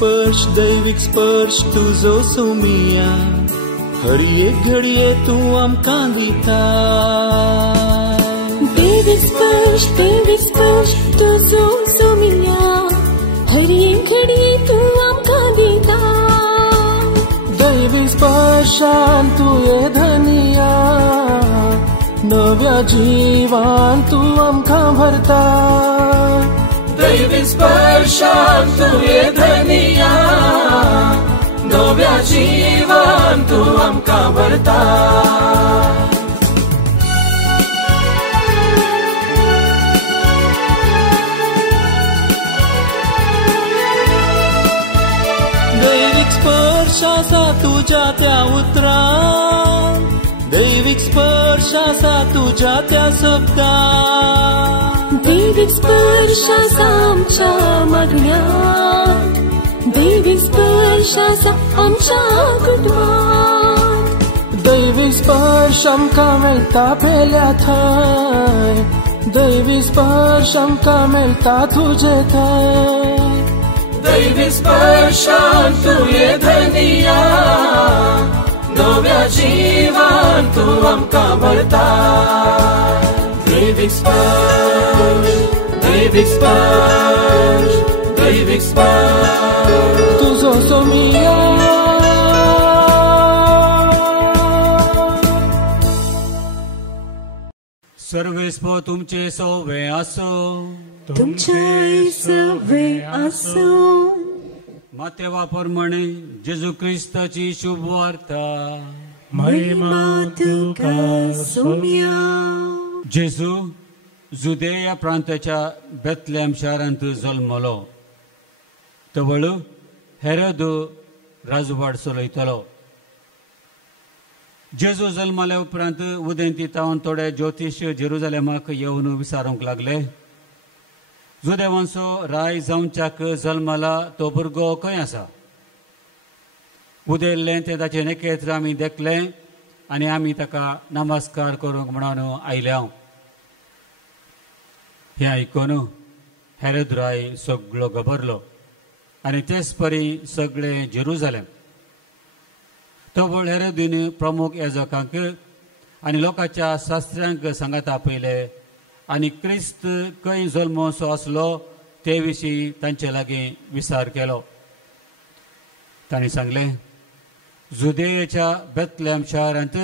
दैवीक स्पर्श तुजो सोमिया हर एक घडये तूं आमकां दिता दैवीक स्पर्श तुजो सोमिया हर एक घडये तूं आमकां दिता दैवीक स्पर्शान तूं ये धनिया नव्या जीवान तूं आमकां भरता दैवीक स्पर्शान तूं ये धनिया नव्या जीवान तूं आमकां भरता दैवीक स्पर्श आसा तुज्या त्या उतरां दैवीक स्पर्श आसा तुज्या त्या शब्दां दैवीक स्पर्श आसा आमच्या मागण्यांत दैवीक स्पर्श आसा आमच्या कुटुंबांत दैवीक स्पर्श आमकां मेळटा पेल्या थंय दैवीक स्पर्श आमकां मेळटा तुजे थंय दैवीक स्पर्शान तूं ये धनिया नव्या जीवान तूं आमकां भरता दैवीक स्पर्श दैवीक स्पर्श दैवीक स्पर्श तुजो सोमिया सर्वेस्प तुमचे सवे आसो तुमचे सवे आसो मातेवा प्रमाणे जेजू क्रिस्ताची शुभ वार्ता महिमा तुका सोमिया जेजू जुदेया प्रांताच्या बेथलेम शारांत जल्मलो तवळ हेरोद राजवाड चलयतालो जेजू जल्मले उपरांत उदेंती तावन थोडे ज्योतिश जेरुजालेमाक येवन विचारूंक लागले जुदेवांचो राय जावच्याक जल्मला तो भुरगो खंय आसा उदेल्ले ते ताचे नखेत्र आमी देखले आनी आमी ताका नमस्कार करूंक म्हणून आयल्या हें आयकून हेरोद राय सगळो घबरलो आनी तेच परी सगळे जेरुजालेम तवळ हेरोदीन प्रमुख याजकांक आनी लोकांच्या शास्त्रांक सांगात आपयले आनी क्रिस्त खंय जल्मोसो आसलो ते विशीं तांचे लागीं विचार केलो तांणी सांगलें जुदेयाच्या बेथलेम शारांत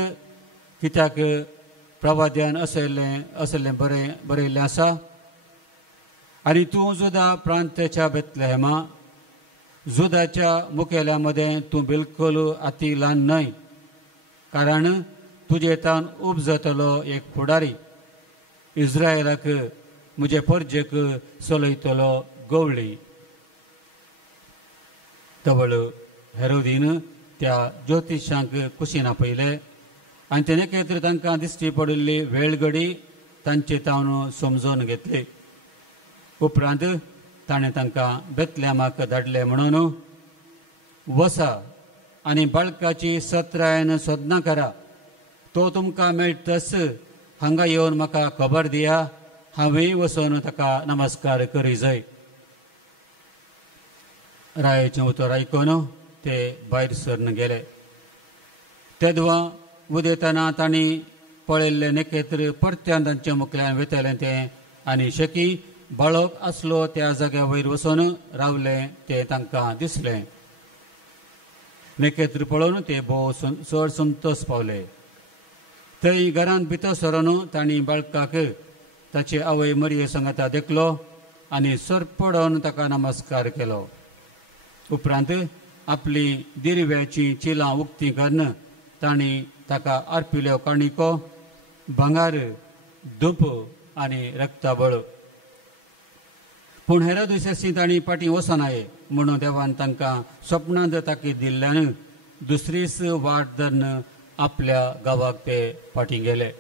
कित्याक प्रवाद्यान असलें बरयल्लें आसा आनी तूं जुदा प्रांताच्या बेथलेमा जुदाच्या मुखेल्या मदें तूं बिलकुल अती ल्हान न्हय कारण तुजे तान उब जातलो एक फुडारी इस्रायलाक म्हजे परजेक चलयतलो गवळी तवळ हेरोदीन त्या ज्योतिशांक कुशीन आपयले आनी ते नखेत्र तांकां दिश्टी पडिल्ली वेळगडी तांचे तावन समजून घेतली उपरांत ताणें तांकां बेथलेमाक धाडले म्हणून वसा आनी बाळकाची सत्रायन सोदना करा तो तुमकां मेळटस हांगा येवन म्हाका खबर दिया हांवें वचून ताका नमस्कार करी जाय रायाचें उतर आयकून ते भायर सरून गेले तेदवा उदेताना तांणी पळयल्लें नखेत्र परत्यान तांच्या मुखल्यान वेतलें तें आनी शेकी बाळक आसलो त्या जाग्या वयर वचून रावले ते तांकां दिसलें नखेत्र पळोवन ते भोव चड संतोश पावले थंय घरांत भितर सरून तांणी बाळकाक ताचे आवय मरये सांगाता देखलो आनी सरपडोवन ताका नमस्कार केलो उपरांत आपली दिरव्याची चिलां उक्ती करून तांणी ताका अर्पिल्ल्यो काणिको भांगार धूप आनी रक्ताबळ पूण हेरोदेसाची तांणी फाटीं वचनाये म्हणून देवान तांकां स्वप्नांत ताकीद दिल्ल्यान दुसरीच वाट धरून आपल्या गांवाक ते फाटीं गेले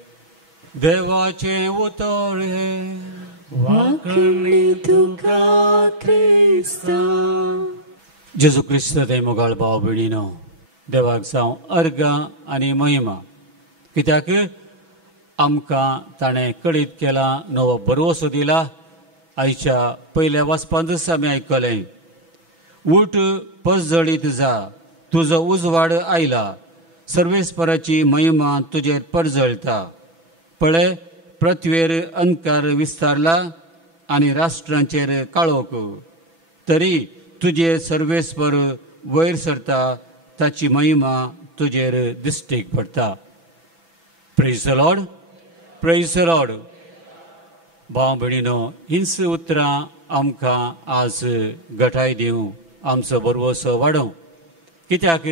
देवाचे उतोळे वाकणे तुका क्रिस्ता जेजू क्रिस्त ते मोगाळ भाव भयणीनो देवाक जावं अर्गां आनी महिमा कित्याक आमकां ताणें कळीत केला नवो बरवसो दिला आयच्या पयल्या वचपांतच आमी आयकलें उठ पसजळीत जा, तुजो उजवाड आयला, सर्वेस्पराची महिमा तुजेर परजळता. पळय, पृथ्वीर अंधकार विस्तारला आनी राष्ट्रांचेर काळोख. तरी तुजे सर्वेस्पर वयर सरता, ताची महिमा तुजेर दिश्टीक पडटा. Praise the Lord, praise the Lord. भाव भयणीनो, हीच उतरां आमकां आज घटाय दिवं, आमचो बरवसो वाडोवं. कित्याक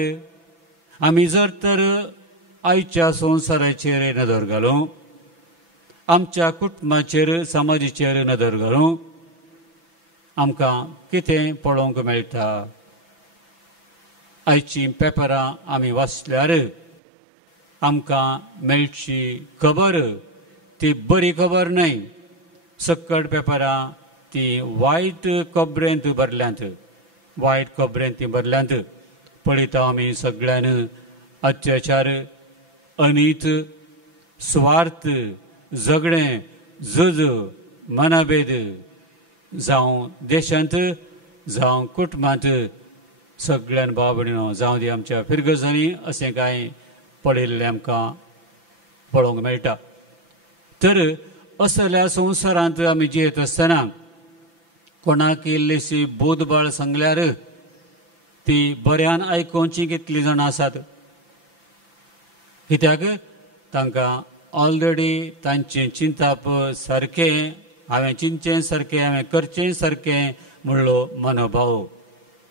आमी जर तर आयच्या संवसाराचेर नदर घालूं, आमच्या कुटुंबाचेर समाजाचेर नदर घालूं, आमकां कितें पळोवंक मेळटा. आयची पेपरां आमी वाचल्यार आमकां मेळची खबर ती बरी खबर न्हय. सक्कट पेपरां ती वायट खबरेंत भरल्यांत, वायट खबरेंत ती भरल्यांत. पळयता आमी सगळ्यान अत्याचार, अनीत, स्वार्थ, झगडें, झूज, मनभेद जावं देशांत जावं कुटुंबांत सगळ्यान भाव भयणीनो जावं दी आमच्या फिरगजांनी अशें कांय पळयल्लें आमकां पळोवंक मेळटा. तर असल्या संवसारांत आमी जियेत आसतना कोणाक इल्लीशी बोधबाळ सांगल्यार ती बऱ्यान आयकोवची कितलीं जाणां आसात. कित्याक तांकां ऑलरेडी तांचें चिंतप सारकें, हांवें चिंतचें सारकें, हांवें करचें सारकें म्हणलो मनोभाव.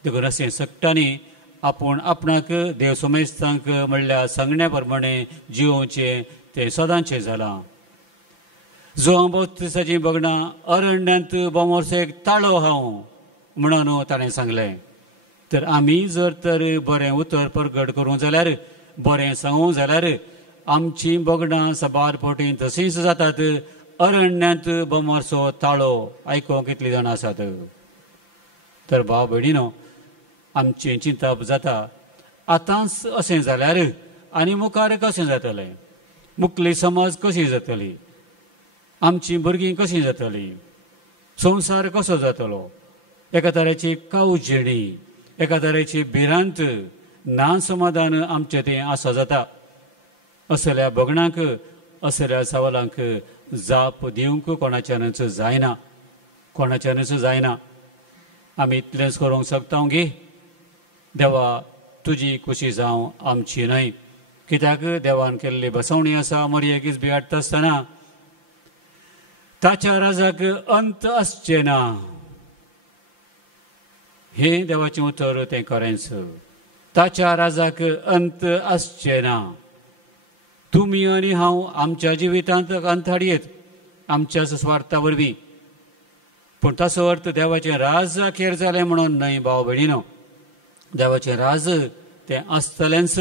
देखून अशें सक्टांनी आपूण आपणाक देव सोमेस्तांक म्हणल्या सांगण्या प्रमाणे जिवोवचें तें सदांचें जालां. जो बोत्साची बगणां अरण्यांत बोमोरसेक ताळो हांव म्हणून ताणें सांगलें. तर आमी जर तर बरें उतर प्रगट करूं जाल्यार, बरें सांगूं जाल्यार आमची बगणां सबार फावटी तशींच जातात. अरण्यांत बोमोरसो ताळो आयकोंक कितलीं जाणां आसात. तर भाव भयणीनो, आमचें चिंतप जाता आतांच अशें जाल्यार आनी मुखार कशें जातलें, मुखली समाज कशी जातली, आमची भुरगीं कशीं जातलीं, संवसार कसो जातलो. एका तरेची कावजेणी, एका तरेची भिरांत, ना समाधान आमचें तें आसा जाता. असल्या बगणांक, असल्या सवालांक जाप दिवंक कोणाच्यानच जायना, कोणाच्यानच जायना. आमी इतलेंच करूंक शकता गे, देवा तुजी खुशी जावं आमची न्हय. कित्याक देवान केल्ली बसवणी आसा मरयेकीच बी हाडटा आसतना ताच्या राजाक अंत आसचे ना. हें देवाचें उतर तें खरेंच. ताच्या राजाक अंत आसचे ना. तुमी आनी हांव आमच्या जिवितांत अंत हाडयेत आमच्या स्वार्था वरवीं, पूण ताचो अर्थ देवाचें राज अखेर जालें म्हणून न्हय भाव भयणीनो. देवाचें राज तें आसतलेंच.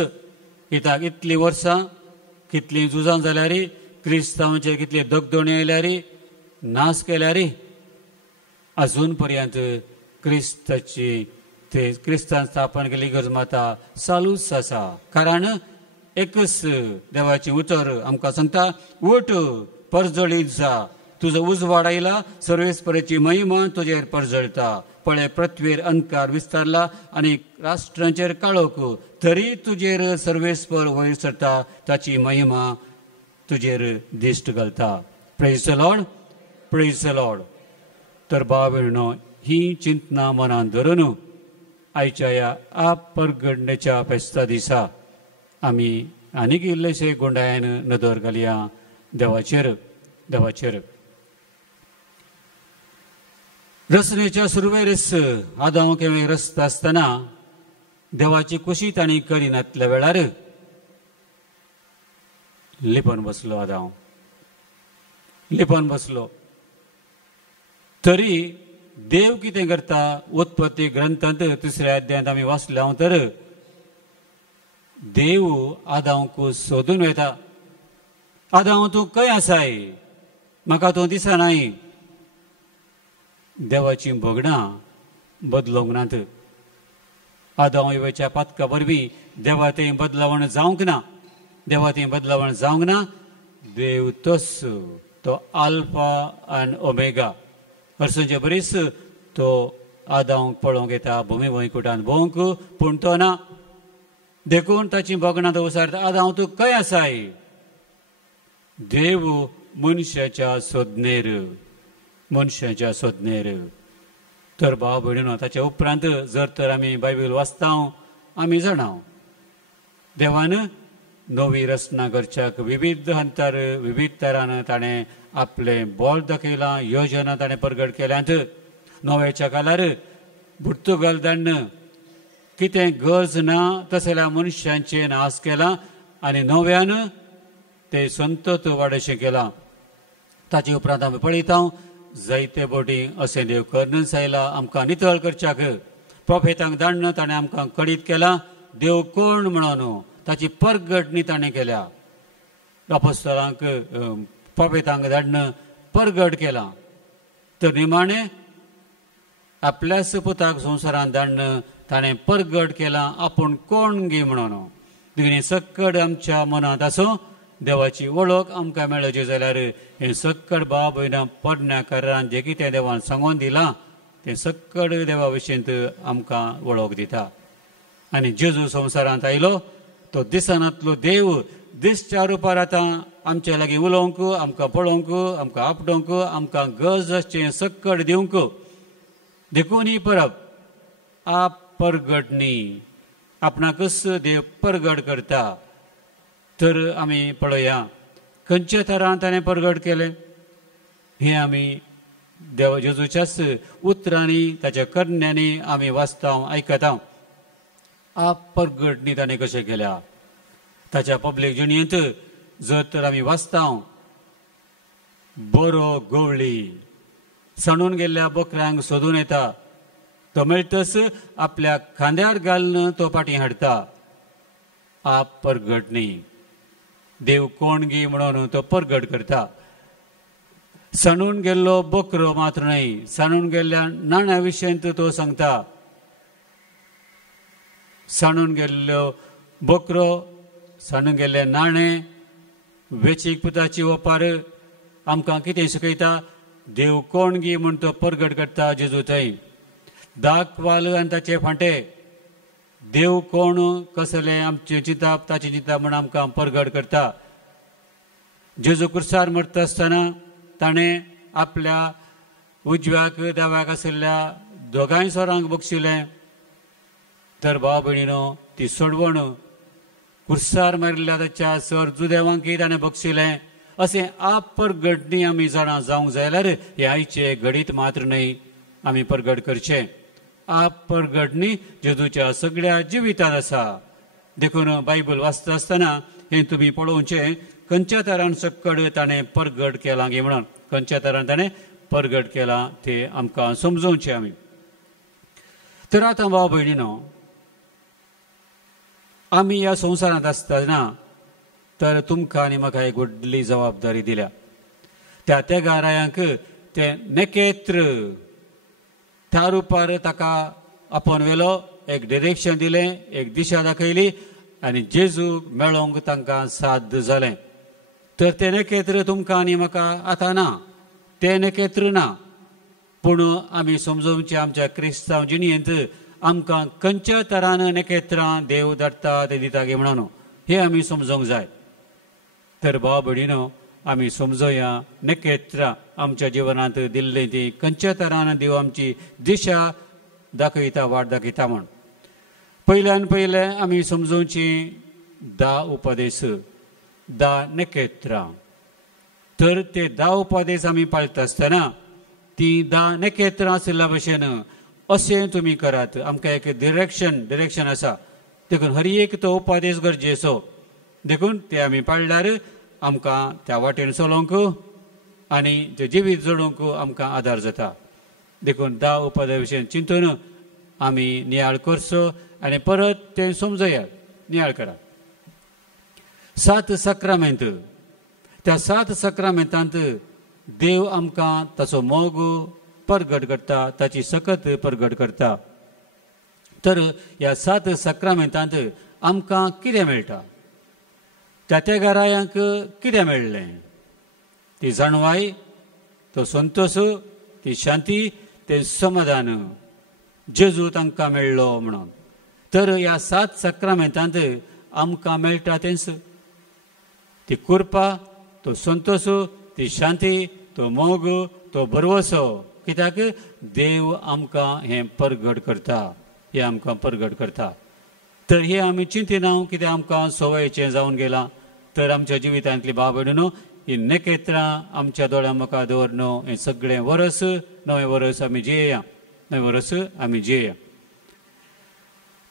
कित्याक इतलीं वर्सां, कितलीं झुजां जाल्यार, क्रिस्तांवांचेर कितली दगदणी आयल्यार, नास केल्यार अजून पर्यंत क्रिस्ताची ते क्रिस्तान स्थापन केल्ली गजमाता चालूच आसा. कारण एकच देवाचें उतर आमकां सांगता, उठ परजळीत जा, तुजो उजवाड आयला, सर्वेस्पराची महिमा तुजेर परजळटा. पळय, पृथ्वीर अंधकार विस्तारला आनी राष्ट्रांचेर काळोख. तरी तुजेर सर्वेस्पर वयर सरता, ताची महिमा तुजेर दिश्ट घालता. Praise the Lord, praise the Lord. तर भाव भयणीनो, ही चिंतना मनांत धरून आयच्या ह्या परगडणेच्या फेस्ता दिसा आमी आनीक इल्लेशे गुंडायन नदर घालया देवाचेर. देवाचेर रचनेच्या सुरवेरेस आदाव केवें रचता आसतना देवाची कुशी ताणी करिनातल्या वेळार लिपोन बसलो. आदाव लिपोन बसलो. तरी देव कितें करता उत्पत्ती ग्रंथांत 3ऱ्या अध्यायांत आमी वाचल्या तर देव आदावक सोदून वयता. आदाव तूं खंय आसाय, म्हाका तूं दिसनाय. देवाची भोगणां बदलोवंक नात. आदाव येवच्या पातका वरवीं देवा तें बदलावण जावंक ना. देवा तें बदलावण जावंक ना. देव तोच, तो आल्फा आनी ओमेगा. हरसोंचे बरीस तो आदांक पळोवंक येता भुमी वैकुंठांत भोवंक, पूण तो ना. देखून ताची बोगणां उसारता, आदां तूं खंय आसाय? देव मनशाच्या सोदनेर. तर भाव भयणीनो, ताच्या उपरांत जर तर आमी बायबल वाचता आमी जाणां देवान नवी रचना करच्याक विविध अंतर विविध तरान ताणें आपलें बोल दाखयलां, योजना ताणें प्रगट केल्यांत. नव्याच्या काळार पुर्तुगाल धाडन कितें गरज ना तसल्या मनशांचे नाश केला आनी नव्यान ते संतत वाडशें केलां. ताचे उपरांत आमी पळयता जायते बोटी अशें देव करूनच आयला आमकां नितळ करच्याक. प्रोफेतांक धाडन ताणें आमकां कळीत केलां देव कोण म्हणून, ताची परगटणी ताणें केल्या. अपोस्तलांक प्रोफेतांक धाडन परगट केलां. तर निमाणें आपल्याच पुताक संवसारांत धाडन ताणें परगट केलां आपूण कोण गे म्हणून. देखून सक्कड आमच्या मनांत आसूं देवाची वळख आमकां मेळची जाल्यार हें सक्कड भाव भयणां पडण्याकारान जें कितें देवान सांगून दिलां तें सक्कड देवा विशींत आमकां वळख दिता. आनी जेजू संवसारांत आयलो तो दिसनांतलो देव दिसच्या रुपार आतां आमचे लागीं उलोवंक, आमकां पळोवंक, आमकां आपटोवंक, आमकां गरज आसचें सक्कड दिवंक. देखून ही परब आप परगटणी आपणाकच देव परगट करता. तर आमी पळोवया खंयच्या तरान ताणें परगट केलें हें आमी देव जेजूच्याच उतरांनी ताच्या करण्यांनी आमी वाचता आयकता. आप परगटणी ताणें कशें केल्या ताच्या पब्लीक जिणेंत जर तर आमी वाचता बरो गवळी सणून गेल्ल्या बकऱ्यांक सोदून येता, तो मेळटस आपल्या खांद्यार घालून तो फाटीं हाडटा. आप परगटणी देव कोण गे म्हणून तो परगट करता. सणून गेल्लो बकरो मात्र न्हय, सणून गेल्ल्या नाण्या विशयंत तो सांगता. सणून गेल्लो बकरो, सणून गेल्ले नाणे वेचीक पुताची ओपार आमकां कितें शिकयता? देव कोण गे म्हूण तो परगट करता जेजू थंय. दाखवाल आनी ताचे फांटे देव कोण कसले आमचे चिंताप ताचे चिंताप म्हूण आमकां परगट करता. जेजू कुर्सार मरता आसतना ताणें आपल्या उजव्याक दाव्याक आशिल्ल्या दोगांय सोरांक बक्षिलें. तर भाव भयणीनो, ती सोडवण कुर्सार मारिल्ल्या ताच्या सर जुदेवांकय ताणें बक्षिलें. अशें आप परगटणी आमी जाणां जावंक जाय जाल्यार हे आयचे घडीत मात्र न्हय आमी परगट करचें. आप परगटणी जेजूच्या सगळ्या जिवितांत आसा. देखून बायबल वाचता आसतना हें तुमी पळोवचें खंयच्या तरान सक्कड ताणें परगट केलां गे म्हणून. खंयच्या तरान ताणें परगट केलां तें आमकां समजोवचें आमी. तर आतां भाव भयणीनो, आमी ह्या संवसारांत आसतना तर तुमकां आनी म्हाका एक व्हडली जबाबदारी दिल्या. त्या तेगारायांक तें नेकेत्र त्या रुपार ताका आपोवन व्हेलो, एक डिरेक्शन दिलें, एक दिशा दाखयली आनी जेजू मेळोवंक तांकां साध्य जालें. तर तें नेकेत्र तुमकां आनी म्हाका आतां ना, तें नेकेत्र ना. पूण आमी समजोवचें आमच्या क्रिस्तांव जिणेंत आमकां खंयच्या तरान नेकेत्रां देव धाडटा ते दिता गे म्हणून हें आमी समजोवंक जाय. तर भाव भयणीनो, आमी समजोया नेकेत्रां आमच्या जिवनांत दिल्लीं ती खंयच्या तरान देव आमची दिशा दाखयता, वाट दाखयता म्हूण. पयल्यान पयलें आमी समजोवची 10 उपदेश, 10 नेकेत्रां. तर ते 10 उपदेश आमी पाळटा आसतना ती 10 नेकेत्रां आशिल्ल्या भशेन अशें तुमी करात. आमकां एक डिरेक्शन आसा. देखून हर एक तो उपदेश गरजेचो. देखून ते आमी पाळल्यार आमकां त्या वाटेन चलोवंक आनी तें जिवीत जडोवंक आमकां आदार जाता. देखून 10 उपदेश विशयी चिंतून आमी नियाळ करचो आनी परत तें समजयात, नियाळ करात. 7 सक्रामेंत, त्या 7 सक्रामेंतांत देव आमकां ताचो मोग परगट करता, ताची सकत परगट करता. तर ह्या 7 सक्रामेंतांत आमकां कितें मेळटा? त्या तेगारायांक कितें मेळ्ळें? ती जाणवाय, तो संतोश, ती शांती, तें समाधान. जेजू तांकां मेळ्ळो म्हणून. तर ह्या 7 सक्रामेंतांत आमकां मेळटा तेंच ती कृपा, तो संतोश, ती शांती, तो मोग, तो भरवसो. कित्याक देव आमकां हें परगट करता, हें आमकां परगट करता. तर हे आमी चिंतिना कितें आमकां सवयेचें जावन गेलां. तर आमच्या जिवितांतली बाब न्हू ही नखेत्रां आमच्या दोळ्यां मुखार दवरन हें सगळें वर्स नवें वर्स आमी जियेया, नवें वर्स आमी जियेया.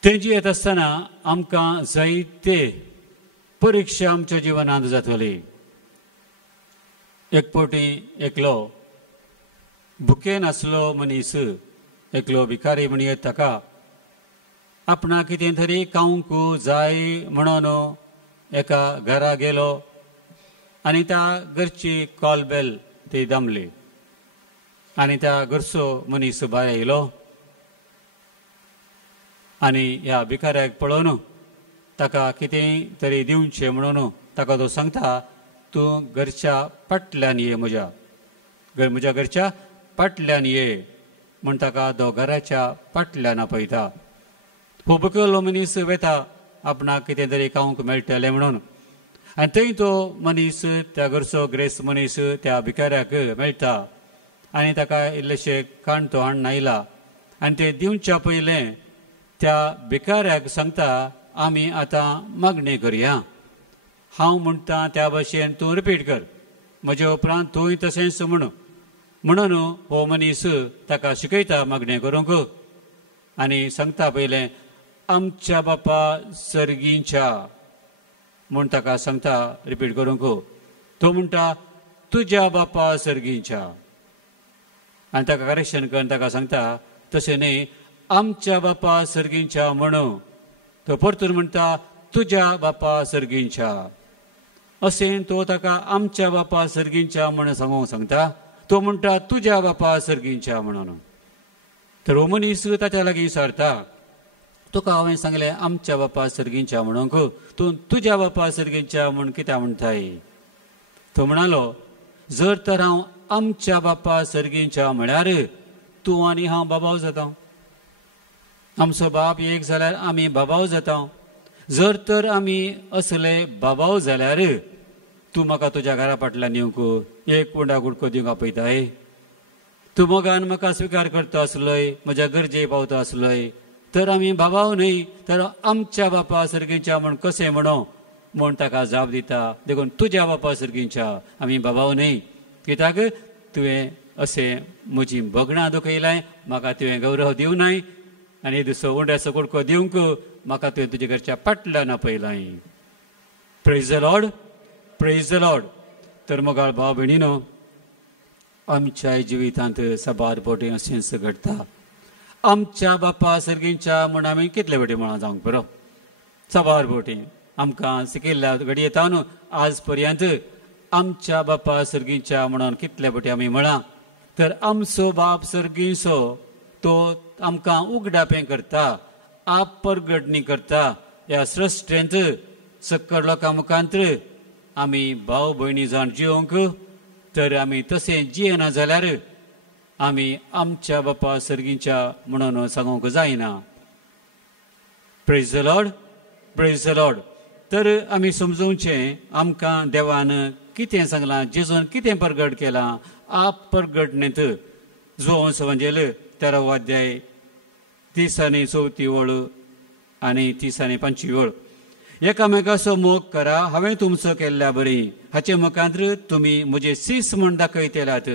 तें जियेत आसतना आमकां जायते परिक्षा आमच्या जिवनांत जातली. एक फावटी एकलो भुकेन आसलो मनीस, एकलो भिकारी म्हणयत ताका आपणाक कितें तरी खावंक जाय म्हणून एका घरा गेलो आनी त्या घरची कॉलबेल ती दामली आनी त्या घरचो मनीस भायर येयलो आनी ह्या भिकाऱ्याक पळोवन ताका कितें तरी दिवचें म्हणून ताका तो सांगता, तूं घरच्या फाटल्यान ये, म्हज्या घरच्या फाटल्यान ये म्हण ताका तो घराच्या फाटल्यान आपयता. भुकेलो मनीस वेता आपणाक कितें तरी खावंक मेळटलें म्हणून. आनी थंय तो मनीस, त्या घरचो ग्रेस मनीस त्या भिकाऱ्याक मेळटा आनी ताका इल्लेशें खाण तो हाडून आयला आनी तें दिवच्या पयलें त्या भिकाऱ्याक सांगता, आमी आतां मागणी करया. हांव म्हणटा त्या भाशेन तूं रिपीट कर, म्हजे उपरांत तूंय तशेंच म्हणून हो मनीस ताका शिकयता मागणें करूंक आनी सांगता पयलें आमच्या बापा सर्गींच्या म्हूण ताका सांगता रिपीट करूंक. तो म्हणटा तुज्या बापा सर्गींच्या आनी ताका करेक्शन करून ताका सांगता तशें न्ही, आमच्या बापा सर्गींच्या म्हणून. तो परतून म्हणटा तुज्या बापा सर्गींच्या. अशें तो ताका आमच्या बापा सर्गींच्या म्हणून सांगूंक सांगता. तो म्हणटा तुज्या बापा सर्गींच्या म्हणून. तर हो मनीस ताच्या लागीं विचारता, तुका हांवें सांगलें आमच्या बापा सर्गींच्या म्हणूंक, तूं तुज्या बापा सर्गींच्या म्हूण कित्याक म्हणटाय? तो म्हणालो, जर तर हांव आमच्या बापा सर्गींच्या म्हळ्यार तूं आनी हांव बाबाव जाता. आमचो बाप एक जाल्यार आमी बाबाव जाता. जर तर आमी असले बाबाव जाल्यार तूं म्हाका तुज्या घरा फाटल्यान येवंक एक उंडा गुडको दिवंक आपयताय. तूं मोगान म्हाका स्विकार करता आसलोय, म्हज्या गरजे पावता आसलोय, तर आमी बाबाव न्हय तर आमच्या बापा सर्गींच्या म्हूण कशें म्हूण ताका जाप दिता. देखून तुज्या बापा सर्गींच्या, आमी बाबाव न्हय. कित्याक तुवें अशें म्हजी भगणां दुखयलाय, म्हाका तुवें गौरव दिवं नाय आनी दुसरो उंड्याचो कुडको दिवंक म्हाका तुवें तुजे घरच्या फाटल्यान आपयलाय. Praise the Lord, praise the Lord. तर मोगाळ भाव भयणीनो, आमच्या जिवितांत सबार फावटी अशेंच घडटा. आमच्या बापा सर्गींच्या म्हूण आमी कितले फावटी म्हणा जावंक बरो. सबार फावटी आमकां शिकयल्ल्या घडयेतावन आज पर्यंत आमच्या बापा सर्गींच्या म्हणून कितले फावटी आमी म्हणा. तर आमचो बाप सर्गींचो तो आमकां उगडापें करता, आप परगटणी करता. ह्या सृश्टेंत सक्कड लोकां मुखांत आमी भाव भयणी जावन जिवंक, तर आमी तशें जियेना जाल्यार आमी आमच्या बापा सर्गींच्या म्हणून सांगूंक जायना. Praise the Lord, praise the Lord. तर आमी समजूंचें आमकां देवान कितें सांगलां, जेजून कितें परगट केलां. आप परगटणेंत जोन्स एवंजेल 13 अध्याय 30 आनी 34 वळ आनी 30 आनी 25 वळ. एकामेकाचो मोग करा, हांवें तुमचो केल्ल्या बरी. हाचे मुखांत तुमी म्हजे सीस म्हूण दाखयतेल्यात.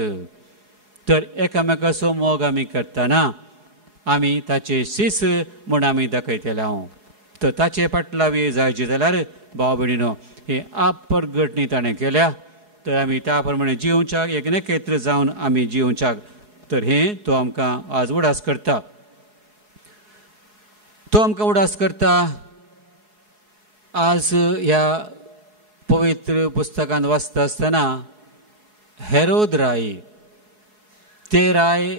तर एकामेकाचो मोग आमी करतना आमी ताचे सीस म्हूण आमी दाखयतेल्या. तर ताचे फाटलावी जायचे जाल्यार भाव भयणीनो, हे आप परगटणी ताणें केल्या, तर आमी त्या प्रमाणे जिवच्याक एक नखेत्र जावन आमी जिवच्याक. तर हें तो आमकां आज उडास करता. तो आमकां उडास करता. आज ह्या पवित्र पुस्तकांत वाचता आसतना हेरोद राय, ते राय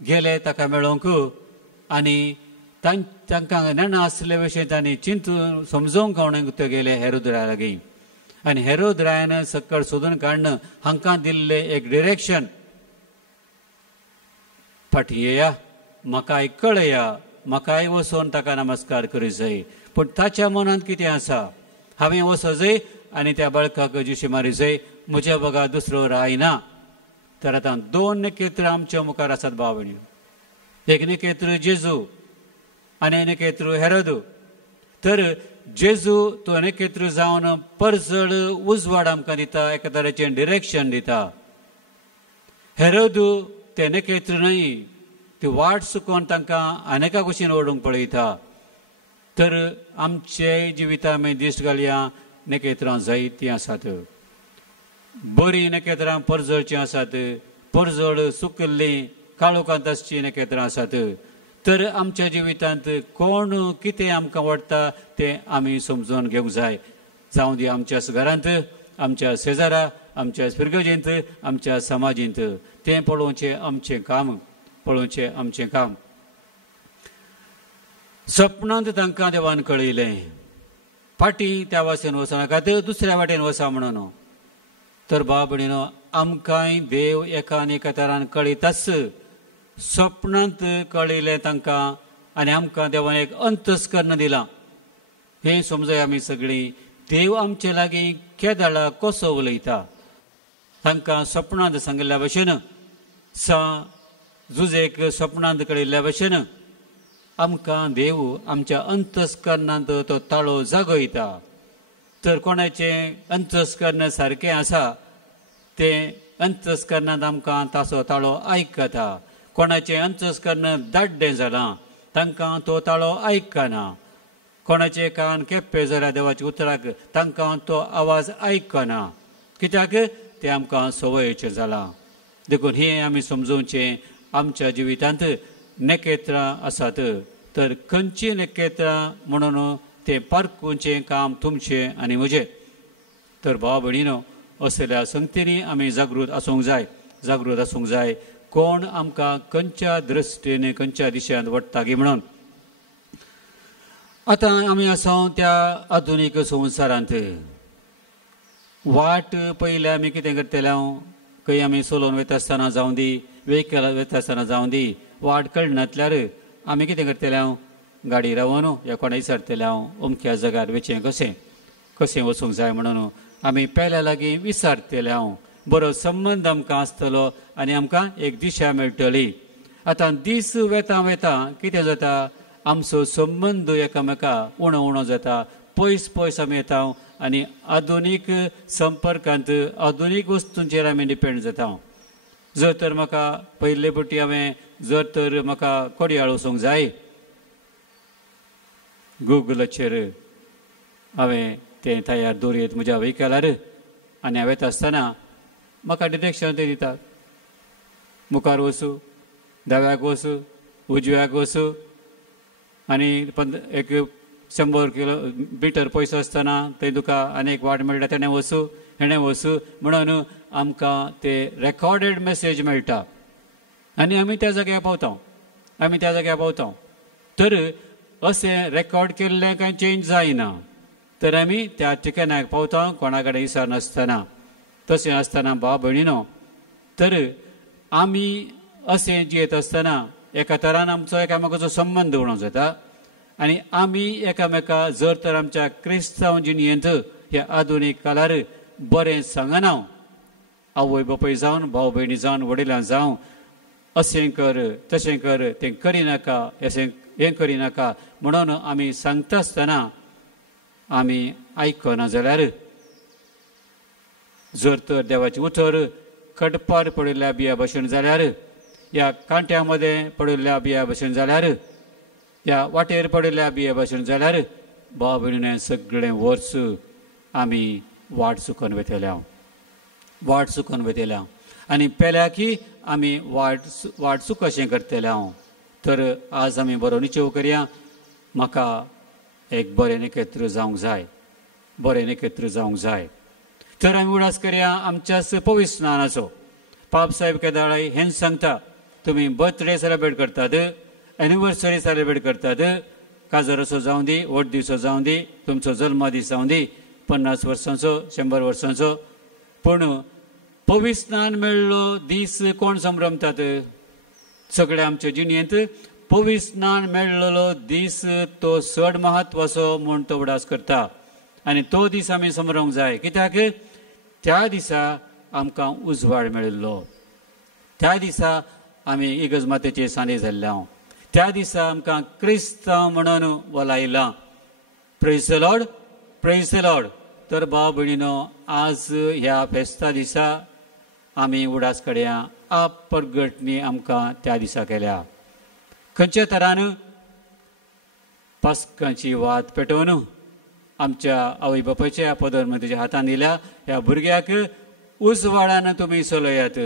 गेले ताका मेळोवंक आनी तांकां नेणा आसले भशेन तांणी चिंतून समजोवंक कावणेक ते गेले हेरोद राया लागीं. आनी हेरोद रायान सक्कड सोदून काडन हांकां दिल्लें एक डिरेक्शन, फाटीं येया म्हाकाय कळया, म्हाकाय वचोन ताका नमस्कार करूं जाय. पूण ताच्या मनांत कितें आसा, हांवें वचो जाय आनी त्या बाळकाक जुशी मारूं जाय, म्हज्या बगा दुसरो राय ना. तर आतां 2 नखेत्र आमच्या मुखार आसात भाव भयणी. एक नखेत्र जेजू आनी एक नखेत्र हेरोद. तर जेजू तो नखेत्र जावन परजड उजवाड आमकां दिता, एका तरेचें डिरेक्शन दिता. हेरोद ते नखेत्र न्हय, ती वाट चुकोवन तांकां अनेका कुशीन ओडूंक पळयता. तर आमचे जिवितां आमी दिश्ट घालया, नखेत्रां जायतीं आसात. बरीं नखेत्रां परजडचीं आसात, परजड सुकल्लीं काळोखांत आसचीं नखेत्रां आसात. तर आमच्या जिवितांत कोण कितें आमकां वाडटा तें आमी समजून घेवंक जाय. जावं दी आमच्या घरांत, आमच्या शेजारा, आमच्या फिरगजेंत, आमच्या समाजींत. तें पळोवचें आमचें काम, पळोवचें आमचें काम. सपनांत तांकां देवान कळयलें, फाटीं त्या वाटेन वचनाकात, दुसऱ्या वाटेन वचा म्हणून. तर भाव भयणीनो, आमकांय देव एका आनी एका तरान कळयताच. सपनांत कळयलें तांकां आनी आमकां देवान एक अंतस्करण दिलां. हें समजय आमी सगळीं. देव आमचे लागीं केदाळा कसो उलयता. तांकां सपनांत सांगिल्ल्या भशेन, जुजेक सपनांत कळयल्ल्या भशेन आमकां देव आमच्या अंतस्करणांत तो ताळो जागयता. तर कोणाचें अंतस्करण सारकें आसा, तें अंतस्करणांत आमकां ताचो ताळो आयकता. कोणाचें अंतस्करण दाड्डें जालां, तांकां तो ताळो आयकना. कोणाचे कान केप्पे जाल्यार देवाच्या उतराक, तांकां तो आवाज आयकना. कित्याक तें आमकां सवयेचें जालां. देखून हें आमी समजोवचें. आमच्या जिवितांत नखेत्रां आसात, तर खंयचीं नखेत्रां म्हणून तें पारखुचें काम तुमचें आनी म्हजें. तर भाव भयणीनो, असल्या संगतींनी आमी जागृत आसूंक जाय, जागृत आसूंक जाय. कोण आमकां खंयच्या दृश्टीन, खंयच्या दिशेन वडटा गे म्हणून. आतां आमी आसा त्या आधुनीक संवसारांत. वाट पयले आमी कितें करतले, खंय आमी चलोवन वयता आसतना जावं दी, वेहिकल वयता आसतना जावं दी, वाट कळनातल्यार आमी कितें करतले, गाडी रावन ह्या कोणा विचारतले, अमक्या जगार वेचें कशें कशें वचूंक जाय म्हणून आमी पेल्या लागीं विचारतले. बरो संबंद आमकां आसतलो आनी आमकां एक दिशा मेळटली. आतां दीस वेता वेता कितें जाता, आमचो संबंद एकामेका उणो उणो जाता, पयस पयस आमी येता आनी आधुनीक संपर्कांत आधुनीक वस्तूंचेर आमी डिपेंड जाता. जर तर म्हाका पयले फावटी जर तर म्हाका कोडयाळ वचूंक जाय, गुगलाचेर हांवें तें तयार दवरयत म्हज्या व्हेकलार आनी हांव येता आसतना म्हाका डिरेक्शन ते दितात. मुखार वचूं, दाव्याक वचूं, उजव्याक वचूं आनी 100 किलोमिटर पयस आसतना थंय तुका आनीक वाट मेळटा, तेणें वचूं हेणें वचूं म्हणून आमकां ते रेकॉर्डेड मेसेज मेळटा आनी आमी त्या जाग्यार पावता. तर अशें रेकॉर्ड केल्लें कांय चेंज जायना. तर आमी त्या ठिकाणाक पावता कोणा कडेन विचारनासतना. तशें आसतना भाव भयणीनो, तर आमी अशें जियेत आसतना एका तरान आमचो एकामेकाचो संबंद उणो जाता आनी आमी एकामेका जर तर आमच्या क्रिस्तांव जिणेंत ह्या आधुनीक काळार बरें सांगना, आवय बापूय जावन, भाव भयणी जावन, वडिलां जावं, अशें कर तशें कर, तें करिनाका, हें करिनाका म्हणून आमी सांगता आसतना आमी आयकना जाल्यार, जर तर देवाचें उतर कडपार पडिल्ल्या बिया भशेन जाल्यार, या कांट्या मदें पडिल्ल्या बिया भशेन जाल्यार, या वाटेर पडिल्ल्या बिया भशेन जाल्यार भाव भयणीन सगळें वर्स आमी वाट चुकोवन वयतल्या आनी पेल्या की आमी वाट चुकशें करतले. तर आज आमी बरो निचेव करया. म्हाका एक बरें नखेत्र जावंक जाय. तर आमी उडास करया आमच्याच पवित्र स्नानाचो. पाप साहेब केदाळाय हें सांगता, तुमी बर्थडे सेलेब्रेट करतात, एनिवर्सरी सेलेब्रेट करतात, काजराचो जावं दी, वाडदिवस जावं दी, तुमचो जल्म दीस जावं दी, 50 वर्सांचो, 100 वर्सांचो, पूण पवित्र स्नान मेळ्ळो दीस कोण संभ्रमतात? सगळे आमच्या जिणेंत पवित्र स्नान मेळ्ळलो दीस तो चड महत्वाचो म्हूण तो उडास करता आनी तो दीस आमी समरूंक जाय कित्याक त्या दिसा आमकां उजवाड मेळिल्लो त्या दिसा आमी इगर्ज मातेचे साने जाल्ल्या त्या दिसा आमकां क्रिस्तांव म्हणून वलायला praise the Lord praise the Lord तर भाव भयणीनो आज ह्या फेस्ता दिसा आमी उडास कड्या आप परगटणी आमकां त्या दिसा केल्या खंयच्या तरान पास्काची वात पेटोवन आमच्या आवय बापायच्या प्रधानमंत्रीच्या हातान दिल्या ह्या भुरग्याक उजवाडान तुमी चलयात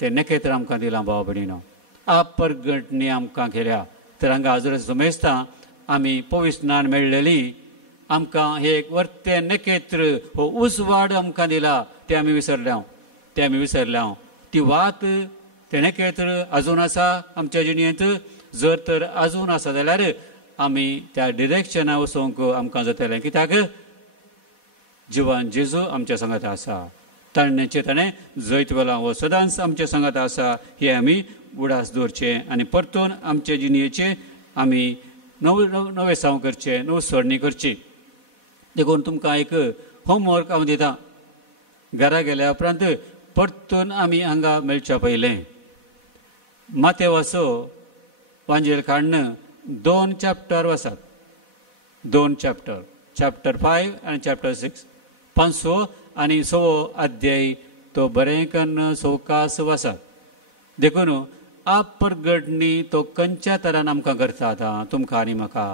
ते नखेत्र आमकां दिलां भाव भयणीनो आप परगटणी आमकां केल्या तर हांगा आजून समजता आमी पवित्र स्नान मेळ्ळेली आमकां हे वर्ते नखेत्र हो उजवाड आमकां दिला ते आमी विसरल्या ती वात ते नखेत्र आजून आसा आमच्या जिणेंत जर तर आजून आसा जाल्यार आमी त्या डिरेक्शना वचोंक आमकां जातलें कित्याक जिवान जेजू आमच्या सांगात आसा ताणेचे ताणें जैत वेळा हो सदांच आमच्या सांगात आसा हे आमी उडास दवरचें आनी परतून आमचे जिणेचे आमी नवे साव करचे नव सोडणी करची देखून तुमकां एक होमवर्क हांव दिता घरा गेल्या उपरांत परतून आमी हांगा मेळच्या पयलें मातेवाचो वांजेल काडन 2 चॅप्टर वाचात 2 चॅप्टर 5 आनी चॅप्टर 6 5वो आनी 6वो अध्याय तो बरें कन्न सवकास वाचात देखून आप परगटणी तो खंयच्या तरान आमकां करता आतां तुमकां आनी म्हाका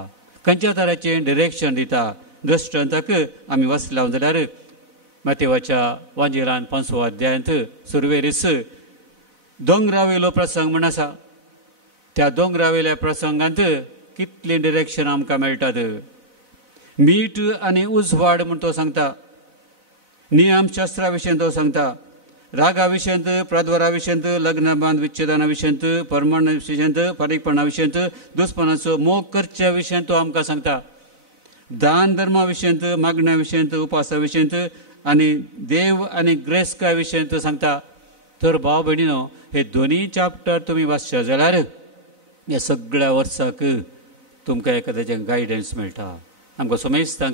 खंयच्या तराचें डिरेक्शन दिता दृश्टांताक आमी वाचल्या जाल्यार मातेवाच्या वांजेलान 5वो अध्यायांत सुरवेरीस दोंगरावेलो प्रसंग म्हण आसा त्या दोंगरावेल्या प्रसंगांत कितली डिरेक्शन आमकां मेळटात मीठ आनी उजवाड म्हूण तो सांगता नियम शास्त्रा विशयी तो सांगता रागा विशयंत प्राद्वारा विशयंत लग्न बांध विच्छेदना विशयंत परमण विशयंत फारीकपणा विशयंत दुस्पणाचो मोग करच्या विशयंत तो आमकां सांगता दान धर्मा विशयंत मागण्या विशयंत उपासा विशयंत आनी देव आनी ग्रेस्का विशयंत सांगता तर भाव भयणीनो हे दोनी चॅप्टर तुमी वाचचे जाल्यार ह्या सगळ्या वर्साक तुमकां एखाद्याचें गायडन्स मेळटा आमकां समजता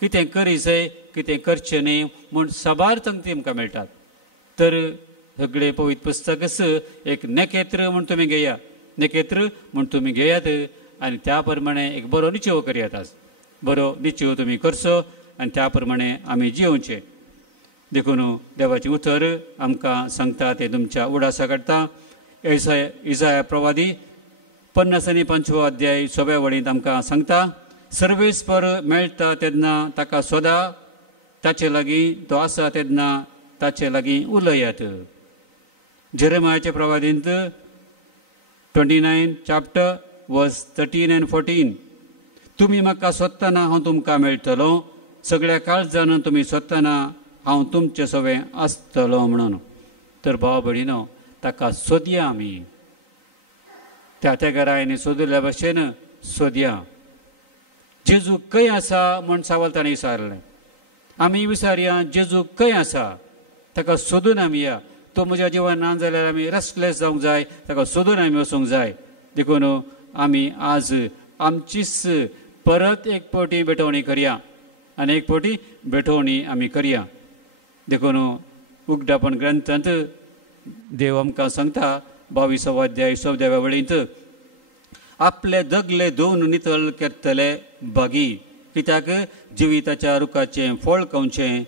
कितें करी जाय कितें करचें न्ही म्हूण सबार संगती आमकां मेळटात तर सगळे पवित्र पुस्तकच एक नखेत्र म्हूण तुमी घेया नखेत्र म्हूण तुमी घेयात आनी त्या प्रमाणे एक बरो निचेव करयात आज बरो निचेव तुमी करचो आनी त्या प्रमाणे आमी जिवचे देखून देवाची उतर आमकां सांगता ते तुमच्या उडासा काडटा इसाया प्रवादी 50 आनी 5वो अध्याय 6व्या वळींत आमकां सांगता सर्वेस्पर मेळटा तेन्ना ताका सोदा ताचे लागीं तो आसा तेन्ना ताचे लागीं उलयात जेरेमायाचे प्रवादींत 29 चॅप्टर वर्स 13 and 14 तुमी म्हाका सोदतना हांव तुमकां मेळटलो सगळ्या काळजान तुमी सोदतना हांव तुमचे सवे आसतलो म्हणून तर भाव भयणीनो ताका सोदया आमी त्या घरांनी सोदल्या भाशेन सोदया जेजू खंय आसा म्हूण सवाल ताणें विचारलें आमी विचारया जेजू खंय आसा ताका सोदून आमी या तो म्हज्या जिवान ना जाल्यार आमी रेस्टलेस जावंक जाय ताका सोदून आमी वचूंक जाय देखून आमी आज आमचीच परत एक फावटी भेटवणी करया आनी एक फावटी भेटवणी आमी करया देखून उगडापण ग्रंथांत देव आमकां सांगता 22 अध्याय 7व्या वळींत आपले दगले धुवन नितळ करतले बागी कित्याक जिविताच्या रुखाचें फळ खावचें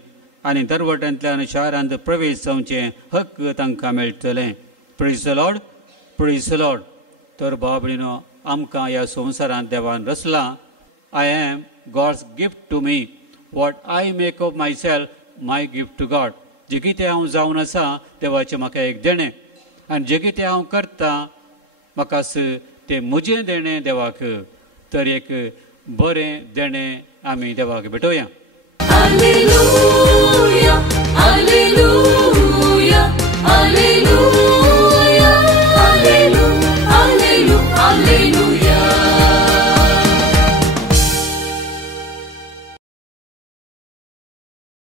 आनी दरवट्यांतल्यान शारांत प्रवेश जावचें हक्क तांकां मेळटलें प्रेज द लॉर्ड तर भाव भयणीनो आमकां ह्या संवसारांत देवान रचलां I am God's gift to me what I make of myself my gift to God जे कितें हांव जावन आसा देवाचें म्हाका एक देणें आनी जे कितें हांव करता म्हाकाच तें म्हजें देणें देवाक तर एक बरें देणें आमी देवाक भेटोवया. Hallelujah, hallelujah.